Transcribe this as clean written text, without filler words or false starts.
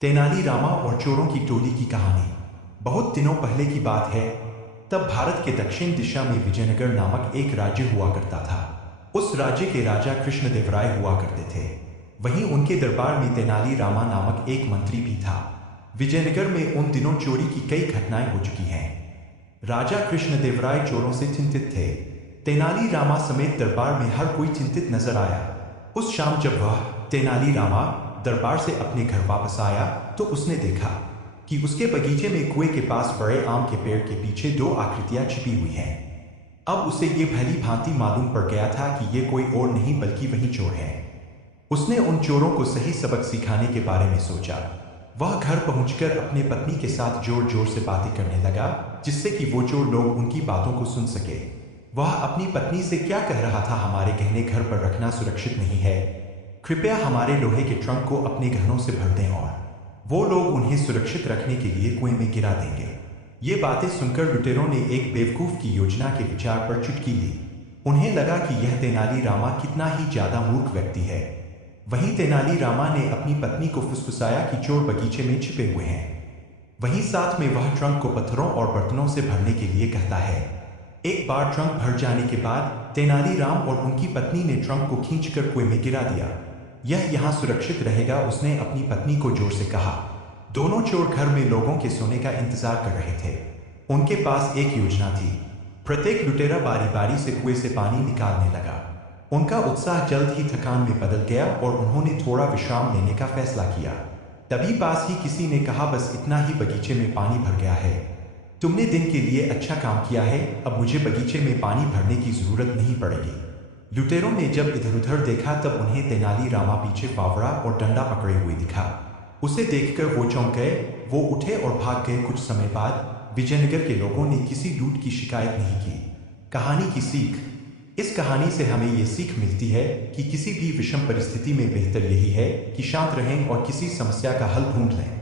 तेनालीरामा और चोरों की टोली की कहानी। बहुत दिनों पहले की बात है। तब भारत के दक्षिण दिशा में विजयनगर नामक एक राज्य हुआ करता था। उस राज्य के राजा कृष्णदेवराय हुआ करते थे। वहीं उनके दरबार में तेनालीरामा नामक एक मंत्री भी था। विजयनगर में उन दिनों चोरी की कई घटनाएं हो चुकी हैं। राजा कृष्णदेवराय चोरों से चिंतित थे। तेनालीरामा समेत दरबार में हर कोई चिंतित नजर आया। उस शाम जब वह तेनालीरामा दरबार से अपने घर वापस आया तो उसने देखा कि उसके बगीचे में कुएं के पास बड़े आम के पेड़ के पीछे दो आकृतियां छिपी हुई हैं। अब उसे ये भली भांति मालूम पड़ गया था कि ये कोई और नहीं बल्कि वही चोर है। उसने उन चोरों को सही सबक सिखाने के बारे में सोचा। वह घर पहुंचकर अपने पत्नी के साथ जोर जोर से बातें करने लगा, जिससे कि वो चोर लोग उनकी बातों को सुन सके। वह अपनी पत्नी से क्या कह रहा था, हमारे गहने घर पर रखना सुरक्षित नहीं है। कृपया हमारे लोहे के ट्रंक को अपने गहनों से भर दें और वो लोग उन्हें सुरक्षित रखने के लिए कुएं में गिरा देंगे। ये बातें सुनकर लुटेरों ने एक बेवकूफ की योजना के विचार पर चुटकी ली। उन्हें लगा कि यह तेनालीरामा कितना ही ज्यादा मूर्ख व्यक्ति है। वहीं तेनालीरामा ने अपनी पत्नी को फुसफुसाया कि चोर बगीचे में छिपे हुए हैं। वहीं साथ में वह ट्रंक को पत्थरों और बर्तनों से भरने के लिए कहता है। एक बार ट्रंक भर जाने के बाद तेनालीराम और उनकी पत्नी ने ट्रंक को खींचकर कुएं में गिरा दिया। यह यहाँ सुरक्षित रहेगा, उसने अपनी पत्नी को जोर से कहा। दोनों चोर घर में लोगों के सोने का इंतजार कर रहे थे। उनके पास एक योजना थी। प्रत्येक लुटेरा बारी बारी से कुएं से पानी निकालने लगा। उनका उत्साह जल्द ही थकान में बदल गया और उन्होंने थोड़ा विश्राम लेने का फैसला किया। तभी पास ही किसी ने कहा, बस इतना ही, बगीचे में पानी भर गया है। तुमने दिन के लिए अच्छा काम किया है, अब मुझे बगीचे में पानी भरने की जरूरत नहीं पड़ेगी। लुटेरों ने जब इधर उधर देखा तब उन्हें तेनालीरामा पीछे फावड़ा और डंडा पकड़े हुए दिखा। उसे देखकर वो चौंक गए। वो उठे और भाग गए। कुछ समय बाद विजयनगर के लोगों ने किसी लूट की शिकायत नहीं की। कहानी की सीख। इस कहानी से हमें ये सीख मिलती है कि किसी भी विषम परिस्थिति में बेहतर यही है कि शांत रहें और किसी समस्या का हल ढूंढ लें।